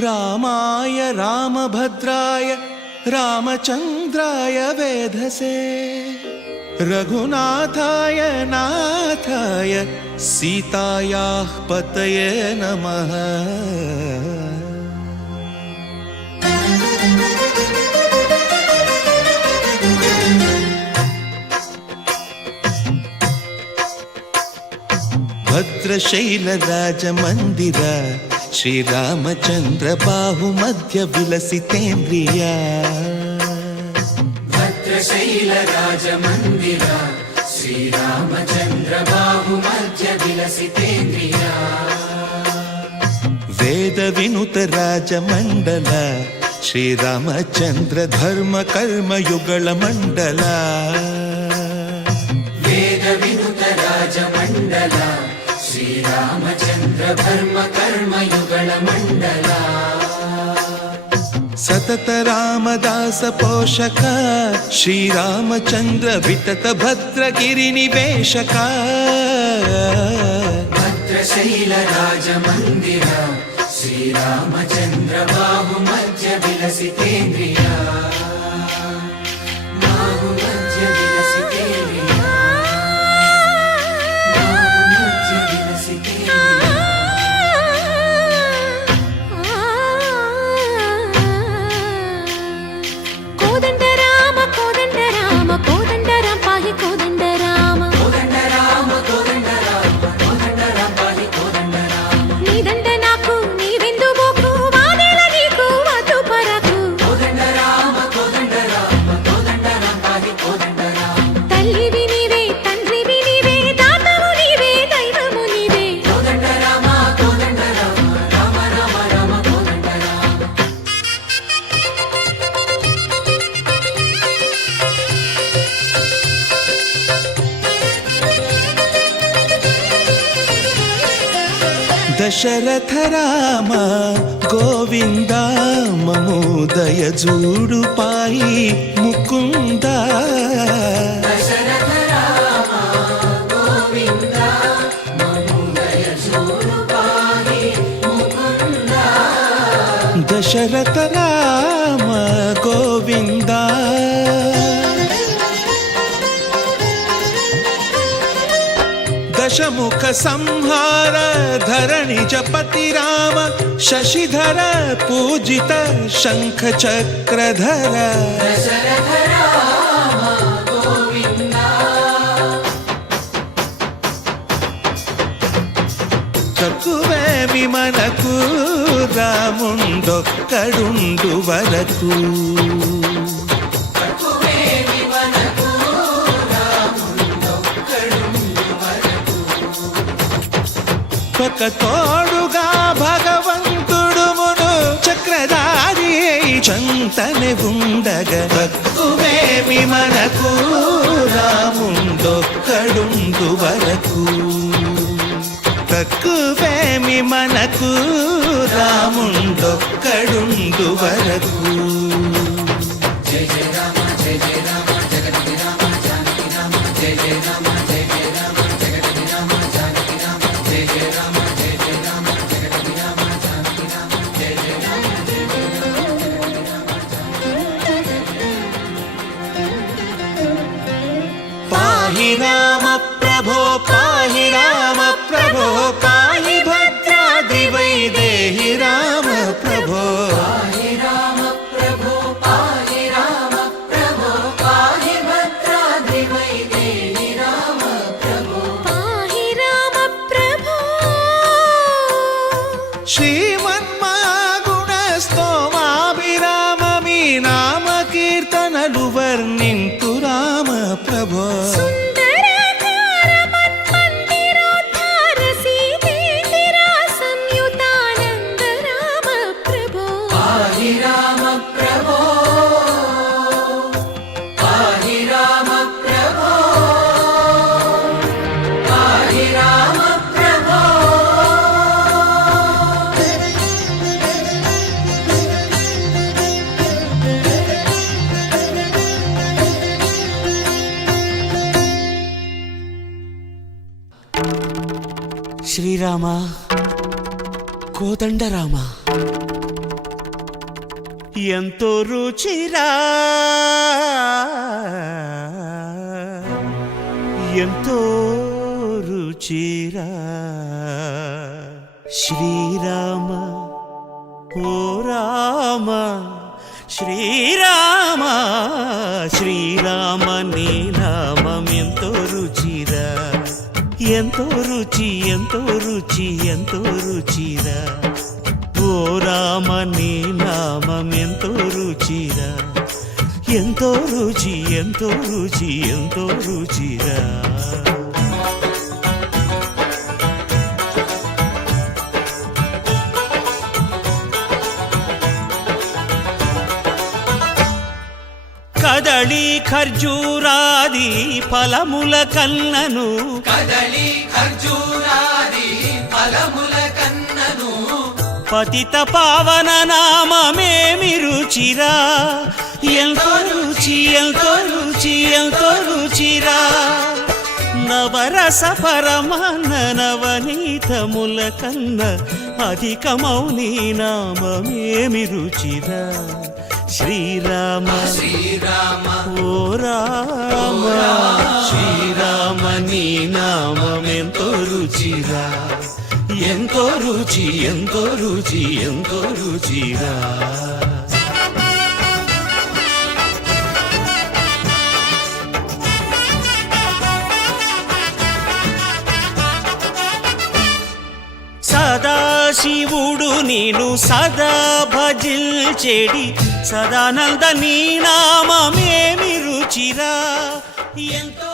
रामाय रामभद्राय रामचन्द्राय वेधसे रघुनाथाय नाथाय सीतायाः पतये नमः। भद्रशैलराजमन्दिर श्रीरामचन्द्र बाहुमध्य विलसितेन्द्रिया। भद्रशैलराजमन्दिर श्रीरामचन्द्र बाहुमध्य विलसितेन्द्रिया। वेदविनुत राजमण्डल श्रीरामचन्द्र धर्म कर्म युगल मण्डल। वेदविनुत राजमण्डल श्रीरामचन्द्र धर्म कर्म युगल मण्डल। सतत रामदास पोषक श्रीरामचन्द्र वितत भद्रगिरि निवेशक। भद्रशैलराजमन्दिर श्रीरामचन्द्र बाहुमध्य विलसितेन्द्रिया। बाहुमध्य विलसितेन्द्रिया। बाहुमध्य विलसितेन्द्रिया। कोदंड राम पाहि कोदंड राम। कोदंड राम कोदंड राम कोदंड राम पाहि कोदंड राम। नी దండ నాకు నీ వెందు బోకు వాదేల నీకు వద్దు పరకు। కోదండ రామ పాహి కోదండ రామ। తల్లివి నీవే తండ్రివి నీవే దాతవు నీవే దైవము నీవే। కోదండ రామ రామ రామ రామ కోదండ రామ। दशरथ राम गोविंद ममोदय जूडु पाहि मुकुंद। दशरथ राम गोविंद ममोदय जूडु पाहि मुकुंद। दशरथ राम गोविंद दशमुख संहार धरणि जपति राम शशिधर पूजित शंख चक्रधर। दशरथ राम गोविंद। తక్కువేమి మనకు రాముండొక్కడుండు వరకు। ఒక తోడుగా భగవంతుడు మును చక్రధారి చంతనే ఉండగా తక్కువేమి మనకు రాముండొక్కడుండు వరకు। తక్కువేమి మనకు రాముండొక్కడుండు వరకు। जय जय राम जगति राम जानकी राम। जय जय राम जगति राम जानकी राम। जय जय राम जगति राम जानकी राम। जय जय राम पाहि राम प्रभो पाहि राम प्रभो पाहि भद्राद्रि वैदेहि राम प्रभो। पाहि राम प्रभो पाहि राम प्रभो पाहि भद्राद्रि वैदेहि राम प्रभो। पाहि राम प्रभो। श्रीमन्मागुण स्तोमाभिराम मी नाम कीर्तनलु वर्णिन्तु राम प्रभो। सुन्दराकार मन्मन्दिरोद्धार सीतेन्दिरा संयुतानन्द राम प्रभो। पाहि राम प्रभो पाहि राम प्रभो पाहि राम प्रभो। శ్రీరామ కోదండ రామ ఎంతో రుచిరా ఎంతో రుచిరా శ్రీరామ ఓ రామ శ్రీరామ శ్రీరామ నీ నామం ఎంతో రుచిరా ఎంతో రుచి ఎంతో రుచి ఎంతో రుచిరా ఓ రామ నీ నామం ఎంతో రుచిరా ఎంతో రుచి ఎంతో రుచి ఎంతో రుచిరా కదళి ఖర్జూరాది ఫలముల కన్నను కదలి ఖర్జూరాది ఫలముల కన్నను పతిత పావన నామమేమి రుచిరా ఎంతో రుచి ఎంతో రుచి ఎంతో రుచిరా నవరస పరమాన్న నవనీతముల కన్న అధికమౌని నామమేమి రుచిరా శ్రీరామ శ్రీరామ ఓ రామ శ్రీరామ నీ నామం ఎంతో రుచిరా ఎంతో రుచి ఎంతో రుచి ఎంతో రుచిరా సదాశివుడు నేను సదా భజిల్చెడి సదానంద నీ నామమేమి రుచిరా ఎంతో